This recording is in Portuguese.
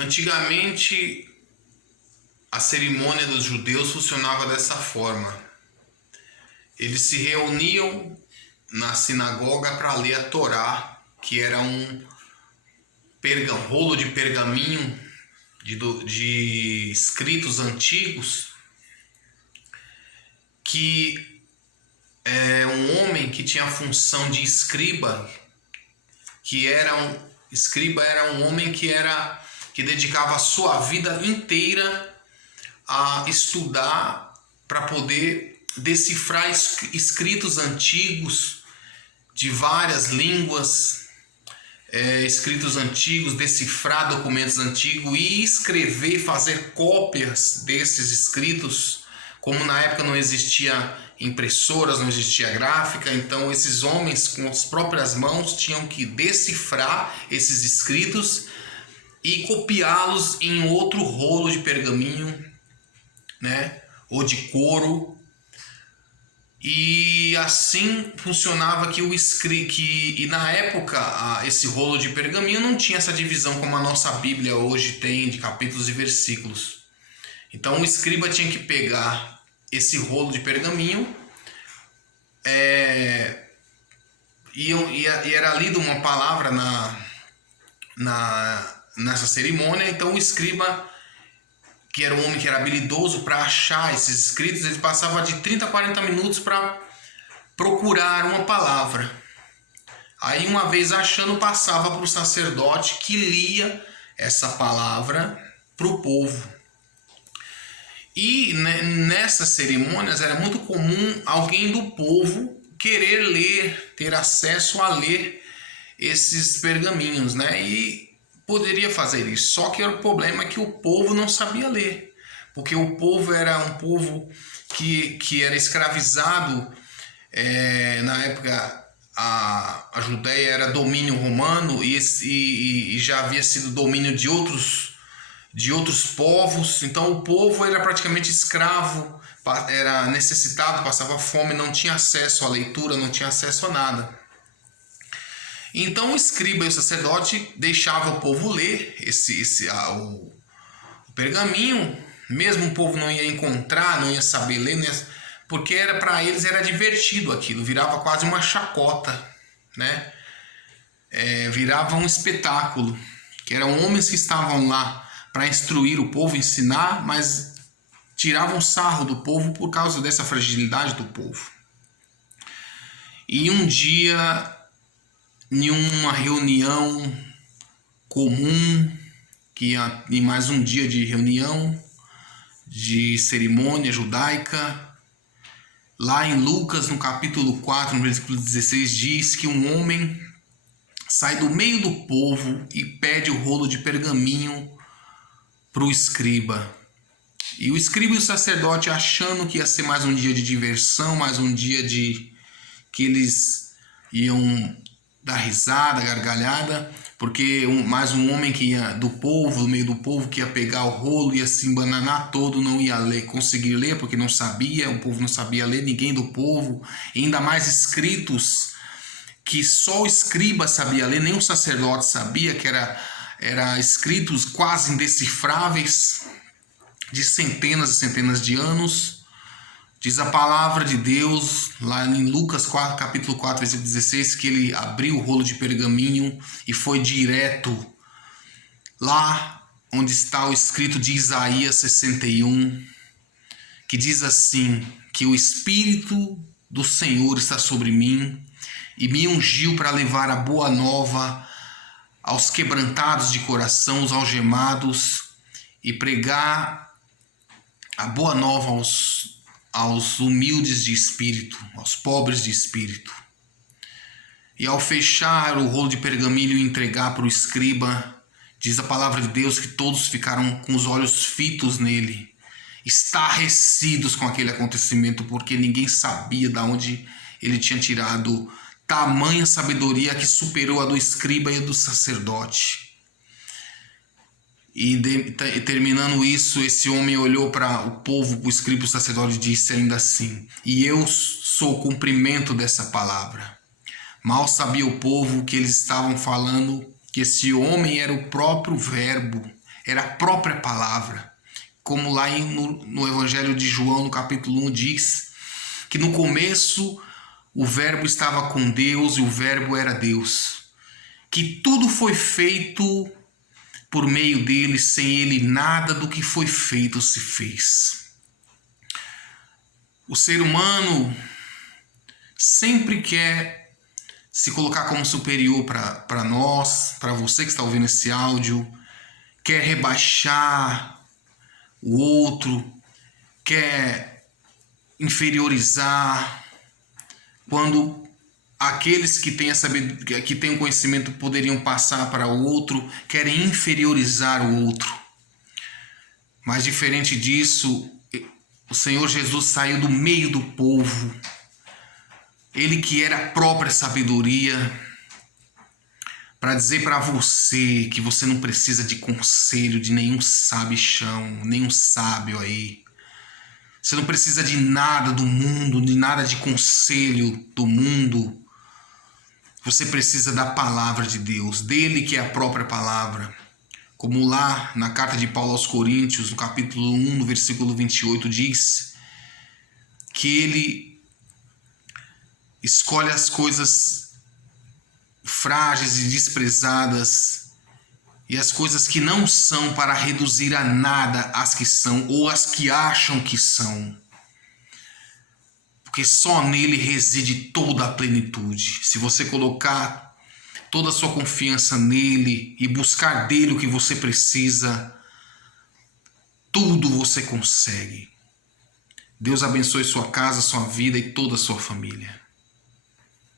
Antigamente, a cerimônia dos judeus funcionava dessa forma. Eles se reuniam na sinagoga para ler a Torá, que era um rolo de pergaminho de escritos antigos, que um homem que tinha a função de escriba, escriba era um homem que dedicava a sua vida inteira a estudar para poder decifrar escritos antigos de várias línguas, escritos antigos, decifrar documentos antigos e escrever, fazer cópias desses escritos. Como na época não existia impressoras, não existia gráfica, então esses homens com as próprias mãos tinham que decifrar esses escritos e copiá-los em outro rolo de pergaminho, né, ou de couro. E assim funcionava e na época esse rolo de pergaminho não tinha essa divisão como a nossa Bíblia hoje tem, de capítulos e versículos. Então o escriba tinha que pegar esse rolo de pergaminho e era lida uma palavra nessa cerimônia. Então o escriba, que era um homem que era habilidoso para achar esses escritos, ele passava de 30 a 40 minutos para procurar uma palavra. Aí, uma vez achando, passava para o sacerdote, que lia essa palavra para o povo. E nessas cerimônias era muito comum alguém do povo querer ler, ter acesso a ler esses pergaminhos, né? E poderia fazer isso, só que o problema é que o povo não sabia ler, porque o povo era um povo que era escravizado. Na época a Judéia era domínio romano e já havia sido domínio de outros povos. Então o povo era praticamente escravo, era necessitado, passava fome, não tinha acesso à leitura, não tinha acesso a nada. Então o escriba e o sacerdote deixavam o povo ler o pergaminho, mesmo o povo não ia encontrar, não ia saber ler, porque para eles era divertido aquilo, virava quase uma chacota, né? Virava um espetáculo, que eram homens que estavam lá para instruir o povo, ensinar, mas tiravam sarro do povo por causa dessa fragilidade do povo. E um dia, em uma reunião comum, em mais um dia de reunião, de cerimônia judaica, lá em Lucas, no capítulo 4, no versículo 16, diz que um homem sai do meio do povo e pede o rolo de pergaminho para o escriba. E o escriba e o sacerdote, achando que ia ser mais um dia de diversão, mais um dia que eles iam dar risada, gargalhada, porque mais um homem que ia do meio do povo, que ia pegar o rolo, ia se embananar todo, não ia conseguir ler, porque não sabia, o povo não sabia ler, ninguém do povo, e ainda mais escritos que só o escriba sabia ler, nem o sacerdote sabia, que era escritos quase indecifráveis, de centenas e centenas de anos. Diz a palavra de Deus, lá em Lucas 4, capítulo 4, versículo 16, que ele abriu o rolo de pergaminho e foi direto lá onde está o escrito de Isaías 61, que diz assim, que o Espírito do Senhor está sobre mim e me ungiu para levar a boa nova aos quebrantados de coração, os algemados, e pregar a boa nova aos humildes de espírito, aos pobres de espírito. E ao fechar o rolo de pergaminho e entregar para o escriba, diz a palavra de Deus que todos ficaram com os olhos fitos nele, estarrecidos com aquele acontecimento, porque ninguém sabia de onde ele tinha tirado tamanha sabedoria que superou a do escriba e a do sacerdote. E terminando isso, esse homem olhou para o povo, para o escriba e o sacerdote, e disse ainda assim: e eu sou o cumprimento dessa palavra. Mal sabia o povo que eles estavam falando, que esse homem era o próprio verbo, era a própria palavra. Como lá no Evangelho de João, no capítulo 1, diz que no começo o Verbo estava com Deus e o Verbo era Deus. Que tudo foi feito por meio dele, sem ele nada do que foi feito se fez. O ser humano sempre quer se colocar como superior para nós, para você que está ouvindo esse áudio, quer rebaixar o outro, quer inferiorizar, quando aqueles que têm o conhecimento poderiam passar para o outro, querem inferiorizar o outro. Mas diferente disso, o Senhor Jesus saiu do meio do povo, ele que era a própria sabedoria, para dizer para você que você não precisa de conselho de nenhum sabichão, nenhum sábio aí. Você não precisa de nada do mundo, de nada de conselho do mundo. Você precisa da palavra de Deus, dele que é a própria palavra. Como lá na carta de Paulo aos Coríntios, no capítulo 1, no versículo 28, diz que ele escolhe as coisas frágeis e desprezadas e as coisas que não são para reduzir a nada as que são ou as que acham que são. Porque só nele reside toda a plenitude. Se você colocar toda a sua confiança nele e buscar dele o que você precisa, tudo você consegue. Deus abençoe sua casa, sua vida e toda a sua família.